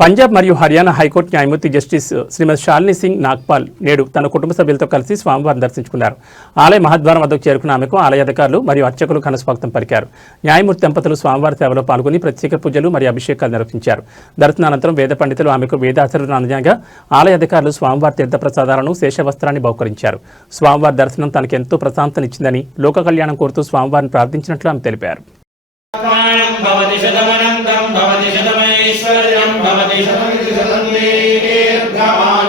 పంజాబ్ మరియు హర్యానా హైకోర్టు న్యాయమూర్తి జస్టిస్ శ్రీమతి శాలిని సింగ్ నాగ్పాల్ నేడు తన కుటుంబ సభ్యులతో కలిసి స్వామివారిని దర్శించుకున్నారు. ఆలయ మహద్వారం వద్దకు చేరుకున్న ఆమెకు ఆలయ అధికారులు మరియు అర్చకులు ఘనస్వాగతం పలికారు. న్యాయమూర్తి దంపతులు స్వామివారి సేవలో పాల్గొని ప్రత్యేక పూజలు మరియు అభిషేకాలు నిర్వహించారు. దర్శనానంతరం వేద పండితులు ఆమెకు వేదాచరణను అందజేయగా ఆలయ అధికారులు స్వామివారి తీర్థ ప్రసాదాలను శేషవస్త్రాన్ని బహుకరించారు. స్వామివారి దర్శనం తనకెంతో ప్రశాంతనిచ్చిందని, లోక కళ్యాణం కోరుతూ స్వామివారిని ప్రార్థించినట్లు ఆమె తెలిపారు. भवति शतमनन्तं भवति शतमैश्वर्यं भवति शतं दीर्घमायुः